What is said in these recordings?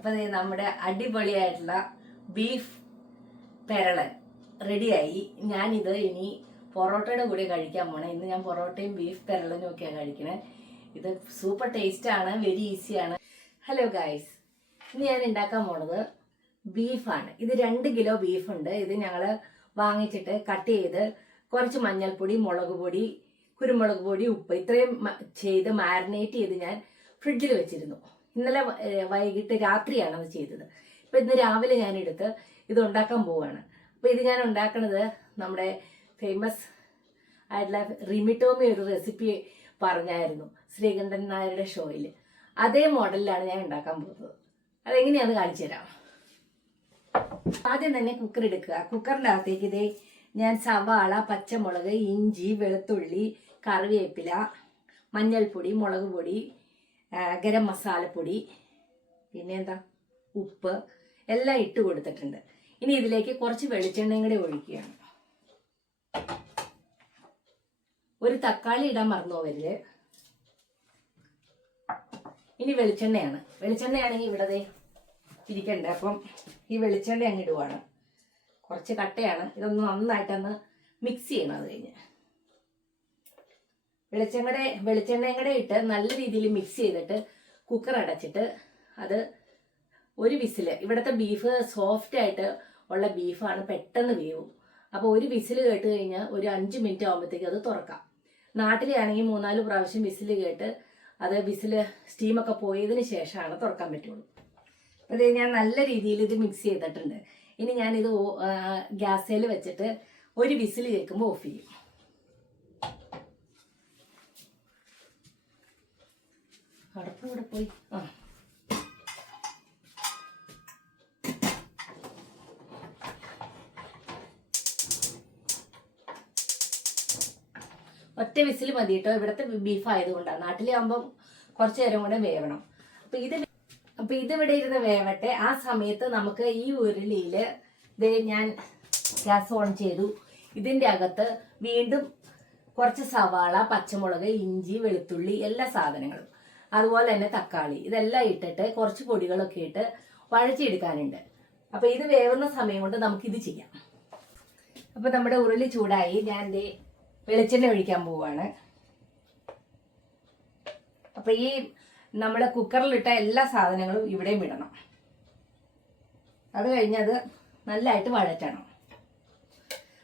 അപ്പോൾ നമ്മുടെ അടിപൊളിയായിട്ടുള്ള ബീഫ് പെരളൻ റെഡിയായി. ഞാനിത് ഇനി പൊറോട്ടയുടെ കൂടെ കഴിക്കാൻ പോണേ. ഇന്ന് ഞാൻ പൊറോട്ടയും ബീഫ് പെരളനും ഒക്കെയാണ് കഴിക്കണേ. ഇത് സൂപ്പർ ടേസ്റ്റാണ്, വെരി ഈസിയാണ്. ഹലോ ഗായ്സ്, ഇന്ന് ഞാൻ ഉണ്ടാക്കാൻ പോണത് ബീഫാണ്. ഇത് 2 കിലോ ബീഫുണ്ട്. ഇത് ഞങ്ങൾ വാങ്ങിച്ചിട്ട് കട്ട് ചെയ്ത് കുറച്ച് മഞ്ഞൾപ്പൊടി, മുളക് പൊടി, കുരുമുളക് പൊടി, ഉപ്പ് ഇത്രയും ചെയ്ത് മാരിനേറ്റ് ചെയ്ത് ഞാൻ ഫ്രിഡ്ജിൽ വെച്ചിരുന്നു. ഇന്നലെ വൈകിട്ട് രാത്രിയാണ് അത് ചെയ്തത്. ഇപ്പം ഇന്ന് രാവിലെ ഞാനെടുത്ത് ഇത് ഉണ്ടാക്കാൻ പോവുകയാണ്. അപ്പോൾ ഇത് ഞാൻ ഉണ്ടാക്കുന്നത് നമ്മുടെ ഫേമസ് ആയിട്ടുള്ള റിമി ടോമി ഒരു റെസിപ്പി പറഞ്ഞായിരുന്നു ശ്രീകണ്ഠൻ നായരുടെ ഷോയിൽ. അതേ മോഡലിലാണ് ഞാൻ ഉണ്ടാക്കാൻ പോകുന്നത്. അതെങ്ങനെയാണെന്ന് കാണിച്ചു തരാം. ആദ്യം തന്നെ കുക്കർ എടുക്കുക. കുക്കറിൻ്റെ അകത്തേക്ക് ഇതേ ഞാൻ സവാള, പച്ചമുളക്, ഇഞ്ചി, വെളുത്തുള്ളി, കറിവേപ്പില, മഞ്ഞൾപ്പൊടി, മുളക് പൊടി, ഗരം മസാലപ്പൊടി, പിന്നെ എന്താ ഉപ്പ് എല്ലാം ഇട്ട് കൊടുത്തിട്ടുണ്ട്. ഇനി ഇതിലേക്ക് കുറച്ച് വെളിച്ചെണ്ണയും കൂടെ ഒഴിക്കുകയാണ്. ഒരു തക്കാളി ഇടാൻ മറന്നു പോകരുത്. ഇനി വെളിച്ചെണ്ണയാണെങ്കിൽ ഇവിടെ ഇരിക്കണ്ടേ. അപ്പം ഈ വെളിച്ചെണ്ണ അങ്ങ് ഇടുവാണ്. കുറച്ച് കട്ടയാണ്. ഇതൊന്ന് നന്നായിട്ടൊന്ന് മിക്സ് ചെയ്യണം. അത് കഴിഞ്ഞ് വെളിച്ചെണ്ണയും കൂടെ ഇട്ട് നല്ല രീതിയിൽ മിക്സ് ചെയ്തിട്ട് കുക്കർ അടച്ചിട്ട് അത് ഒരു വിസില്. ഇവിടുത്തെ ബീഫ് സോഫ്റ്റ് ആയിട്ട് ഉള്ള ബീഫാണ്, പെട്ടെന്ന് വേവും. അപ്പോൾ ഒരു വിസിൽ കേട്ട് കഴിഞ്ഞാൽ ഒരു 5 മിനിറ്റ് ആകുമ്പോഴത്തേക്ക് അത് തുറക്കാം. നാട്ടിലാണെങ്കിൽ 3-4 പ്രാവശ്യം വിസിൽ കേട്ട് അത് സ്റ്റീമൊക്കെ പോയതിന് ശേഷമാണ് തുറക്കാൻ പറ്റുള്ളൂ. അത് ഞാൻ നല്ല രീതിയിൽ ഇത് മിക്സ് ചെയ്തിട്ടുണ്ട്. ഇനി ഞാനിത് ഗ്യാസേൽ വെച്ചിട്ട് ഒരു വിസിൽ കേൾക്കുമ്പോൾ ഓഫ് ചെയ്യും. അടപ്പ് ഇവിടെ പോയി. ഒറ്റ വിസിൽ മതി കേട്ടോ. ഇവിടുത്തെ ബീഫ് ആയതുകൊണ്ടാണ്. നാട്ടിലാകുമ്പം കുറച്ച് നേരം കൂടെ വേവണം. അപ്പൊ ഇതിവിടെ ഇരുന്ന് വേവട്ടെ. ആ സമയത്ത് നമുക്ക് ഈ ഉരുളിയിൽ ഞാൻ ഗ്യാസ് ഓൺ ചെയ്തു. ഇതിൻ്റെ അകത്ത് വീണ്ടും കുറച്ച് സവാള, പച്ചമുളക്, ഇഞ്ചി, വെളുത്തുള്ളി എല്ലാ സാധനങ്ങളും, അതുപോലെ തന്നെ തക്കാളി ഇതെല്ലാം ഇട്ടിട്ട് കുറച്ച് പൊടികളൊക്കെ ഇട്ട് വഴച്ചെടുക്കാനുണ്ട്. അപ്പൊ ഇത് വേവുന്ന സമയം കൊണ്ട് നമുക്കിത് ചെയ്യാം. അപ്പൊ നമ്മുടെ ഉരുളി ചൂടായി. ഞാൻ വെളിച്ചെണ്ണ ഒഴിക്കാൻ പോവാണ്. അപ്പൊ ഈ നമ്മുടെ കുക്കറിലിട്ട എല്ലാ സാധനങ്ങളും ഇവിടെയും ഇടണം. അത് കഴിഞ്ഞത് നല്ലതായിട്ട് വഴറ്റണം.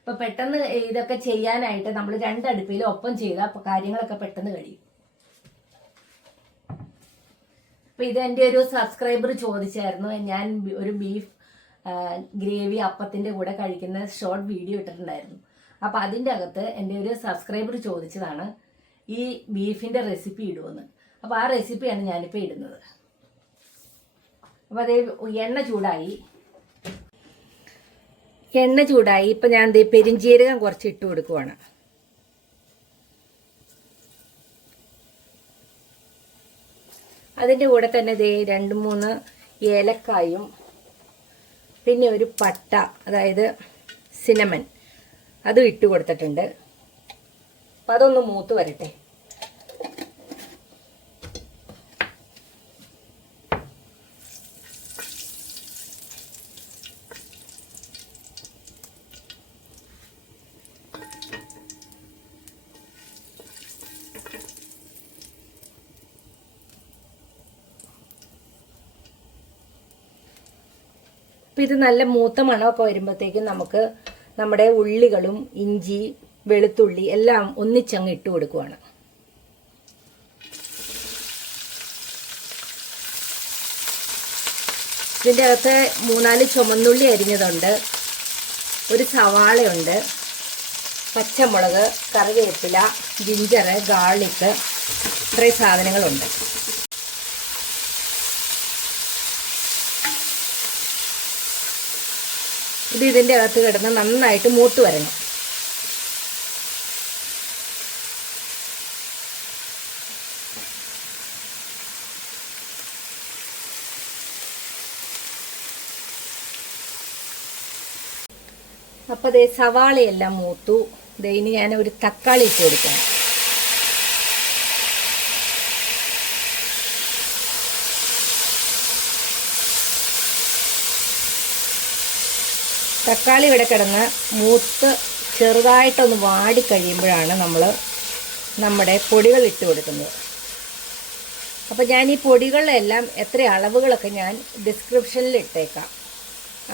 അപ്പൊ പെട്ടെന്ന് ഇതൊക്കെ ചെയ്യാനായിട്ട് നമ്മൾ 2 അടുപ്പിൽ ഒപ്പം ചെയ്താൽ അപ്പൊ കാര്യങ്ങളൊക്കെ പെട്ടെന്ന് കഴിയും. അപ്പൊ ഇത് എൻ്റെ ഒരു സബ്സ്ക്രൈബർ ചോദിച്ചായിരുന്നു. ഞാൻ ഒരു ബീഫ് ഗ്രേവി അപ്പത്തിന്റെ കൂടെ കഴിക്കുന്ന ഷോർട്ട് വീഡിയോ ഇട്ടിട്ടുണ്ടായിരുന്നു. അപ്പൊ അതിൻ്റെ അകത്ത് എൻ്റെ ഒരു സബ്സ്ക്രൈബർ ചോദിച്ചതാണ് ഈ ബീഫിന്റെ റെസിപ്പി ഇടുമെന്ന്. അപ്പൊ ആ റെസിപ്പിയാണ് ഞാനിപ്പോൾ ഇടുന്നത്. അപ്പൊ അതേ എണ്ണ ചൂടായി. ഇപ്പൊ ഞാൻ പെരിഞ്ജീരകം കുറച്ച് ഇട്ട് കൊടുക്കുവാണ്. അതിൻ്റെ കൂടെ തന്നെ 2-3 ഏലക്കായും പിന്നെ ഒരു പട്ട, അതായത് സിനമൻ, അതും ഇട്ട് കൊടുത്തിട്ടുണ്ട്. അപ്പം അതൊന്ന് മൂത്ത് വരട്ടെ. അപ്പം ഇത് നല്ല മൂത്ത മണമൊക്കെ വരുമ്പോഴത്തേക്കും നമുക്ക് നമ്മുടെ ഉള്ളികളും ഇഞ്ചി, വെളുത്തുള്ളി എല്ലാം ഒന്നിച്ചങ്ങ് ഇട്ട് കൊടുക്കുവാണ്. ഇതിൻ്റെ അകത്ത് 3-4 ചുമന്നുള്ളി അരിഞ്ഞതുണ്ട്, ഒരു സവാളയുണ്ട്, പച്ചമുളക്, കറിവേപ്പില, ജിഞ്ചർ, ഗാർലിക്, ഇത്രയും സാധനങ്ങളുണ്ട്. ഇത് ഇതിൻ്റെ അകത്ത് കിടന്ന് നന്നായിട്ട് മൂത്ത് വരണം. അപ്പോൾ സവാളയെല്ലാം മൂത്തു. ഇനി ഞാൻ ഒരു തക്കാളി ഇട്ട് കൊടുക്കണം. തക്കാളി ഇവിടെ കിടന്ന് മൂത്ത് ചെറുതായിട്ടൊന്ന് വാടിക്കഴിയുമ്പോഴാണ് നമ്മൾ നമ്മുടെ പൊടികൾ ഇട്ട് കൊടുക്കുന്നത്. അപ്പോൾ ഞാൻ ഈ പൊടികളെല്ലാം എത്ര അളവുകളൊക്കെ ഞാൻ ഡിസ്ക്രിപ്ഷനിൽ ഇട്ടേക്കാം.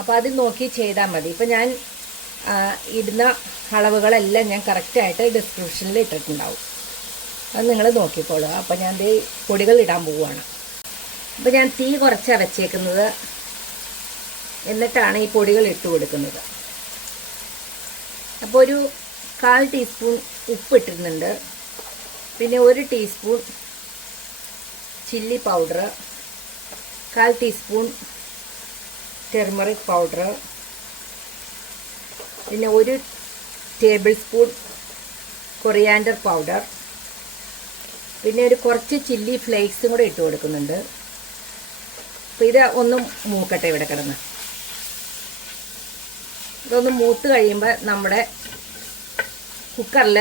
അപ്പോൾ അത് നോക്കി ചെയ്താൽ മതി. ഇപ്പോൾ ഞാൻ ഇടുന്ന അളവുകളെല്ലാം ഞാൻ കറക്റ്റായിട്ട് ഡിസ്ക്രിപ്ഷനിൽ ഇട്ടിട്ടുണ്ടാവും. അത് നിങ്ങൾ നോക്കിക്കോളുക. അപ്പോൾ ഞാൻ ഈ പൊടികൾ ഇടാൻ പോവുകയാണ്. അപ്പോൾ ഞാൻ തീ കുറച്ചാണ് വെച്ചേക്കുന്നത്. എന്നിട്ടാണ് ഈ പൊടികൾ ഇട്ട് കൊടുക്കുന്നത്. അപ്പോൾ ഒരു 1/4 ടീസ്പൂൺ ഉപ്പ് ഇട്ടിരുന്നുണ്ട്. പിന്നെ 1 teaspoon chilli powder, 1/4 teaspoon turmeric powder, പിന്നെ 1 ടേബിൾ സ്പൂൺ കൊറിയാൻഡർ പൗഡർ, പിന്നെ കുറച്ച് ചില്ലി ഫ്ലേക്സും കൂടെ ഇട്ട് കൊടുക്കുന്നുണ്ട്. അപ്പോൾ ഇത് ഒന്ന് മൂക്കട്ടെ ഇവിടെ കിടന്ന്. ഇതൊന്ന് മൂത്ത് കഴിയുമ്പോൾ നമ്മുടെ കുക്കറിൽ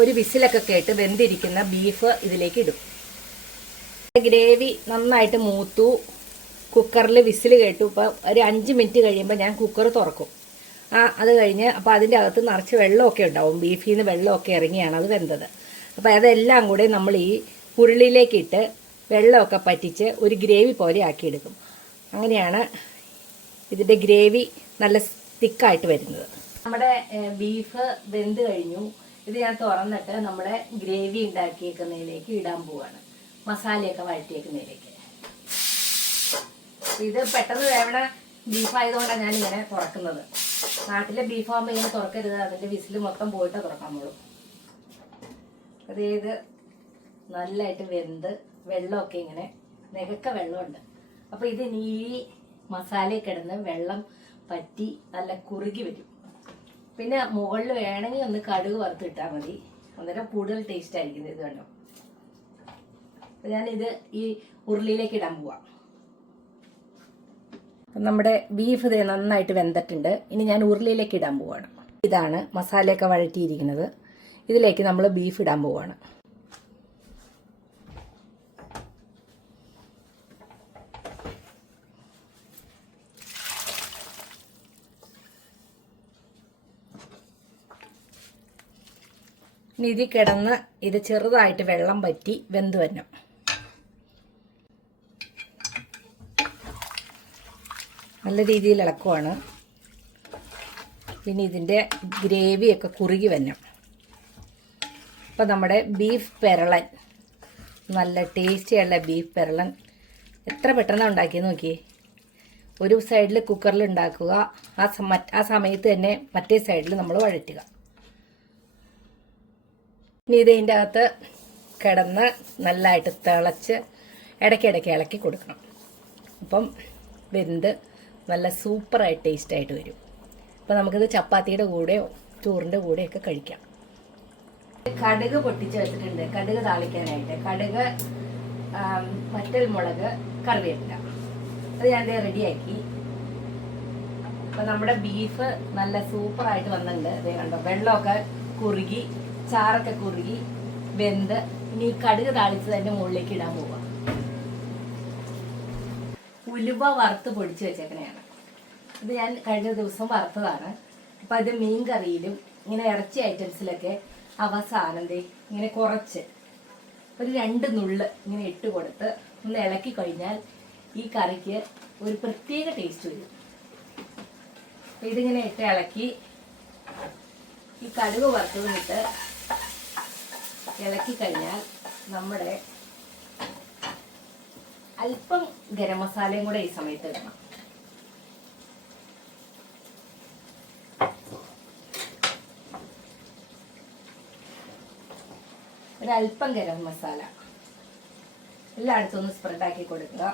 ഒരു വിസിലൊക്കെ കേട്ട് വെന്തിരിക്കുന്ന ബീഫ് ഇതിലേക്ക് ഇടും. ഗ്രേവി നന്നായിട്ട് മൂത്തു. കുക്കറിൽ വിസിൽ കേട്ടു. ഇപ്പോൾ ഒരു 5 മിനിറ്റ് കഴിയുമ്പോൾ ഞാൻ കുക്കർ തുറക്കും. അത് കഴിഞ്ഞ് അപ്പോൾ അതിൻ്റെ അകത്ത് നിറച്ച് വെള്ളമൊക്കെ ഉണ്ടാവും. ബീഫിൽ നിന്ന് വെള്ളമൊക്കെ ഇറങ്ങിയാണ് അത് വെന്തത്. അപ്പോൾ അതെല്ലാം കൂടെ നമ്മൾ ഈ ഉരുളിയിലേക്കിട്ട് വെള്ളമൊക്കെ പറ്റിച്ച് ഒരു ഗ്രേവി പോലെ ആക്കിയെടുക്കും. അങ്ങനെയാണ് ഇതിൻ്റെ ഗ്രേവി നല്ല തിക്കായിട്ട് വരുന്നത്. നമ്മുടെ ബീഫ് വെന്ത് കഴിഞ്ഞു. ഇത് ഞാൻ തുറന്നിട്ട് നമ്മുടെ ഗ്രേവി ഉണ്ടാക്കിയേക്കുന്നതിലേക്ക് ഇടാൻ പോവാണ്. മസാലയൊക്കെ വഴറ്റിയേക്കുന്നതിലേക്ക്. ഇത് പെട്ടെന്ന് വേവണ ബീഫായതുകൊണ്ടാണ് ഞാനിങ്ങനെ തുറക്കുന്നത്. നാട്ടിലെ ബീഫാകുമ്പോൾ ഇങ്ങനെ തുറക്കരുത്. അതിൻ്റെ വിസിൽ മൊത്തം പോയിട്ട് തുറക്കാൻ പോകും. അതായത് നല്ലതായിട്ട് വെന്ത് വെള്ളമൊക്കെ ഇങ്ങനെ നികക്ക വെള്ളമുണ്ട്. അപ്പോൾ ഇത് ഈ മസാലയിൽ കിടന്ന് വെള്ളം പറ്റി നല്ല കുറുകി വരും. പിന്നെ മുകളിൽ വേണമെങ്കിൽ ഒന്ന് കടുക് വറുത്തിട്ടാൽ മതി. അന്നേരം കൂടുതൽ ടേസ്റ്റ് ആയിരിക്കും. ഇത് കണ്ടോ. അപ്പം ഞാനിത് ഈ ഉരുളിയിലേക്ക് ഇടാൻ പോവാം. നമ്മുടെ ബീഫ് ഇത് നന്നായിട്ട് വെന്തിട്ടുണ്ട്. ഇനി ഞാൻ ഉരുളിയിലേക്ക് ഇടാൻ പോവാണ്. ഇതാണ് മസാലയൊക്കെ വഴറ്റിയിരിക്കുന്നത്. ഇതിലേക്ക് നമ്മൾ ബീഫ് ഇടാൻ പോവാണ്. ഇനി ഇതിൽ കിടന്ന് ഇത് ചെറുതായിട്ട് വെള്ളം പറ്റി വെന്ത് വരണം. നല്ല രീതിയിൽ ഇളക്കുവാണ്. പിന്നെ ഇതിൻ്റെ ഗ്രേവിയൊക്കെ കുറുകി വരണം. അപ്പം നമ്മുടെ ബീഫ് പെരളൻ, നല്ല ടേസ്റ്റിയുള്ള ബീഫ് പെരളൻ എത്ര പെട്ടെന്ന് ഉണ്ടാക്കിയെന്ന് നോക്കിയേ. ഒരു സൈഡിൽ കുക്കറിൽ ഉണ്ടാക്കുക, ആ സമയത്ത് തന്നെ മറ്റേ സൈഡിൽ നമ്മൾ വഴറ്റുക. ഇനി ഇതിൻ്റെ അകത്ത് കിടന്ന് നല്ലതായിട്ട് തിളച്ച് ഇടയ്ക്കിടയ്ക്ക് ഇളക്കി കൊടുക്കണം. അപ്പം വെന്ത് നല്ല സൂപ്പറായിട്ട് ടേസ്റ്റായിട്ട് വരും. അപ്പം നമുക്കിത് ചപ്പാത്തിയുടെ കൂടെയോ ചോറിൻ്റെ കൂടെയൊക്കെ കഴിക്കാം. കടുക് പൊട്ടിച്ച് വെച്ചിട്ടുണ്ട് കടുക് താളിക്കാനായിട്ട്. കടുക്, വറ്റൽ മുളക്, കറിവേപ്പില, അത് ഞാൻ റെഡിയാക്കി. അപ്പം നമ്മുടെ ബീഫ് നല്ല സൂപ്പറായിട്ട് വന്നിട്ടുണ്ട്. അതേ കണ്ടോ, വെള്ളമൊക്കെ കുറുകി ചാറൊക്കെ കുറുകി വെന്ത്. ഇനി ഈ കടുക് താളിച്ചത് അതിൻ്റെ മുകളിലേക്ക് ഇടാൻ പോവാം. ഉലുവ വറുത്ത് പൊടിച്ച് വെച്ചേക്കണയാണ്. ഇത് ഞാൻ കഴിഞ്ഞ ദിവസം വറുത്തതാണ്. അപ്പം ഇത് മീൻ കറിയിലും ഇങ്ങനെ ഇറച്ചി ഐറ്റംസിലൊക്കെ അവസാനം ഇങ്ങനെ കുറച്ച് ഒരു 2 നുള്ള് ഇങ്ങനെ ഇട്ട് കൊടുത്ത് ഒന്ന് ഇളക്കി കഴിഞ്ഞാൽ ഈ കറിക്ക് ഒരു പ്രത്യേക ടേസ്റ്റ് വരും. അപ്പം ഇതിങ്ങനെ ഇട്ട് ഇളക്കി ഈ കടുക് വറുത്തതിട്ട് ഇളക്കി കഴിഞ്ഞാൽ നമ്മുടെ അല്പം ഗരം മസാലയും കൂടെ ഈ സമയത്ത് ഇടണം. ഒരല്പം ഗരം മസാല എല്ലായിടത്തും ഒന്ന് സ്പ്രെഡാക്കി കൊടുക്കുക.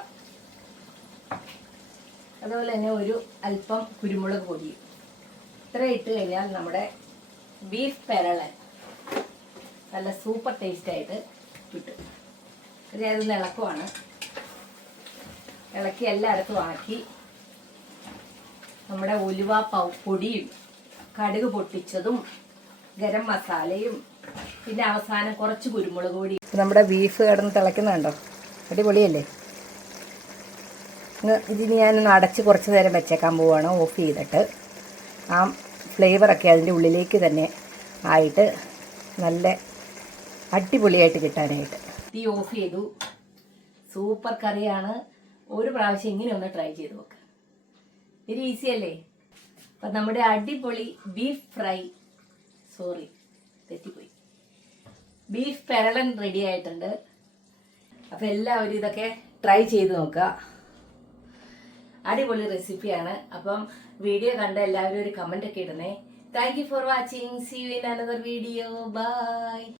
അതുപോലെ തന്നെ ഒരു അല്പം കുരുമുളക് പൊടി. ഇത്ര ഇട്ട് കഴിഞ്ഞാൽ നമ്മുടെ ബീഫ് പെരളൻ നല്ല സൂപ്പർ ടേസ്റ്റായിട്ട് കിട്ടും. ഞാനിതൊന്ന് ഇളക്കുവാണ്. ഇളക്കി എല്ലായിടത്തും ആക്കി നമ്മുടെ ഉലുവ പൊടിയും കടുക് പൊട്ടിച്ചതും ഗരം മസാലയും പിന്നെ അവസാനം കുറച്ച് കുരുമുളക് പൊടി. നമ്മുടെ ബീഫ് കിടന്ന് തിളയ്ക്കുന്നുണ്ടോ? അടിപൊളിയല്ലേ? ഇതിന് ഞാനൊന്ന് അടച്ച് കുറച്ച് നേരം വെച്ചേക്കാൻ പോവുകയാണ് ഓഫ് ചെയ്തിട്ട്. ആ ഫ്ലേവറൊക്കെ അതിൻ്റെ ഉള്ളിലേക്ക് തന്നെ ആയിട്ട് നല്ല അടിപൊളിയായിട്ട് കിട്ടാനായിട്ട്. തീ ഓഫ് ചെയ്തു. സൂപ്പർ കറിയാണ്. ഒരു പ്രാവശ്യം ഇങ്ങനെ ഒന്ന് ട്രൈ ചെയ്ത് നോക്കുക. ഇത് ഈസി അല്ലേ? അപ്പം നമ്മുടെ അടിപൊളി ബീഫ് പെരളൻ റെഡി ആയിട്ടുണ്ട്. അപ്പം എല്ലാവരും ഇതൊക്കെ ട്രൈ ചെയ്ത് നോക്കുക. അടിപൊളി റെസിപ്പിയാണ്. അപ്പം വീഡിയോ കണ്ട എല്ലാവരും ഒരു കമൻ്റ് ഒക്കെ ഇടണേ. Thank you for watching. See you in another video. By.